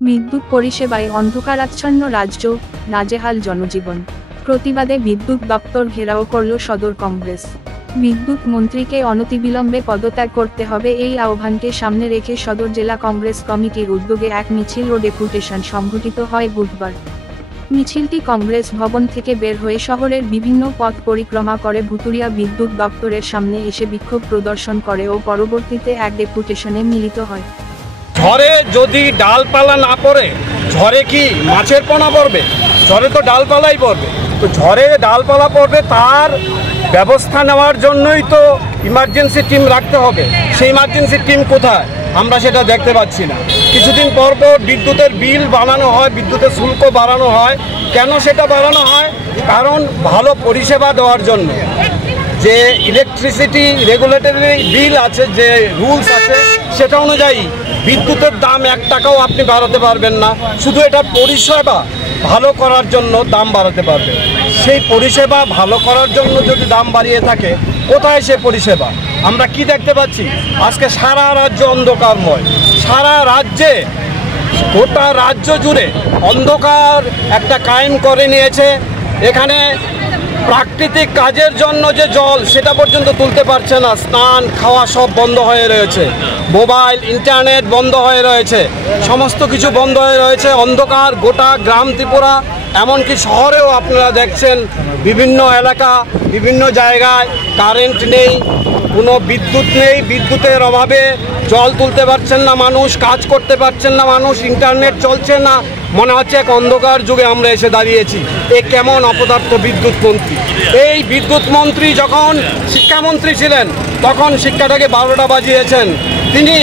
বিদ্যুৎ পরিষেবায় অন্ধকারাচ্ছন্ন রাজ্য, নাজেহাল জনজীবন। প্রতিবাদে বিদ্যুৎ দপ্তর ঘেরাও করল সদর কংগ্রেস। বিদ্যুৎ মন্ত্রীকে অনতিবিলম্বে পদত্যাগ করতে হবে, এই আহ্বানকে সামনে রেখে সদর জেলা কংগ্রেস কমিটির উদ্যোগে এক মিছিল ও ডেপুটেশন সংঘটিত হয় বুধবার। মিছিলটি কংগ্রেস ভবন থেকে বের হয়ে শহরের বিভিন্ন পথ পরিক্রমা করে ভুতুড়িয়া বিদ্যুৎ দপ্তরের সামনে এসে বিক্ষোভ প্রদর্শন করে ও পরবর্তীতে এক ডেপুটেশনে মিলিত হয়। ঝড়ে যদি ডালপালা না পড়ে, ঝড়ে কি মাছের পোনা পড়বে? ঝড়ে তো ডালপালাই পড়বে। তো ঝড়ে ডালপালা পড়বে, তার ব্যবস্থা নেওয়ার জন্যই তো ইমার্জেন্সি টিম রাখতে হবে। সেই ইমার্জেন্সি টিম কোথায়? আমরা সেটা দেখতে পাচ্ছি না। কিছুদিন পর পর বিদ্যুতের বিল বাড়ানো হয়, বিদ্যুতের শুল্ক বাড়ানো হয়। কেন সেটা বাড়ানো হয়? কারণ ভালো পরিষেবা দেওয়ার জন্য। যে ইলেকট্রিসিটি রেগুলেটরি বিল আছে, যে রুলস আছে, সেটা অনুযায়ী বিদ্যুতের দাম 1 টাকাও আপনি বাড়াতে পারবেন না। শুধু এটা পরিষেবা ভালো করার জন্য দাম বাড়াতে পারবে। সেই পরিষেবা ভালো করার জন্য যদি দাম বাড়িয়ে থাকে, কোথায় সে পরিষেবা? আমরা কি দেখতে পাচ্ছি? আজকে সারা রাজ্য অন্ধকারময়। সারা রাজ্যে, গোটা রাজ্য জুড়ে অন্ধকার একটা কায়েম করে নিয়েছে। এখানে প্রাকৃতিক কাজের জন্য যে জল, সেটা পর্যন্ত তুলতে পারছে না। স্নান, খাওয়া সব বন্ধ হয়ে রয়েছে। মোবাইল, ইন্টারনেট বন্ধ হয়ে রয়েছে। সমস্ত কিছু বন্ধ হয়ে রয়েছে। অন্ধকার গোটা গ্রাম ত্রিপুরা, এমনকি শহরেও আপনারা দেখছেন বিভিন্ন এলাকা, বিভিন্ন জায়গায় কারেন্ট নেই, কোনো বিদ্যুৎ নেই। বিদ্যুতের অভাবে জল তুলতে পারছেন না মানুষ, কাজ করতে পারছেন না মানুষ, ইন্টারনেট চলছে না। মনে হচ্ছে এক অন্ধকার যুগে আমরা এসে দাঁড়িয়েছি। এ কেমন অপদার্থ বিদ্যুৎ মন্ত্রী! এই বিদ্যুৎ মন্ত্রী যখন শিক্ষামন্ত্রী ছিলেন, তখন শিক্ষাটাকে 12টা বাজিয়েছেন। তিনি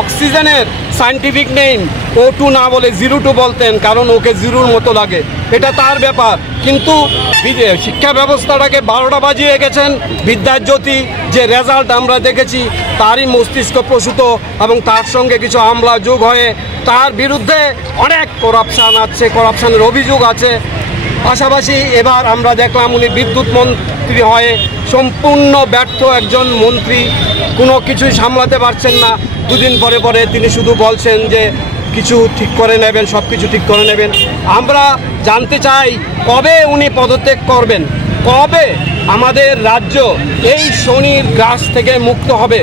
অক্সিজেনের সায়েন্টিফিক নেম O2 না বলে O2 বলতেন, কারণ ওকে জিরোর মতো লাগে। এটা তার ব্যাপার। কিন্তু শিক্ষা ব্যবস্থাটাকে 12টা বাজিয়ে গেছেন। বিদ্যাজ্যোতি যে রেজাল্ট আমরা দেখেছি, তারই মস্তিষ্ক প্রসূত, এবং তার সঙ্গে কিছু আমলা যোগ হয়ে তার বিরুদ্ধে অনেক করাপশানের অভিযোগ আছে। পাশাপাশি এবার আমরা দেখলাম উনি বিদ্যুৎ মন্ত্রী হয়ে সম্পূর্ণ ব্যর্থ একজন মন্ত্রী, কোনো কিছুই সামলাতে পারছেন না। দুদিন পরে পরে তিনি শুধু বলছেন যে কিছু ঠিক করে নেবেন, সব কিছু ঠিক করে নেবেন। আমরা জানতে চাই, কবে উনি পদত্যাগ করবেন? কবে আমাদের রাজ্য এই শনির গ্রাস থেকে মুক্ত হবে?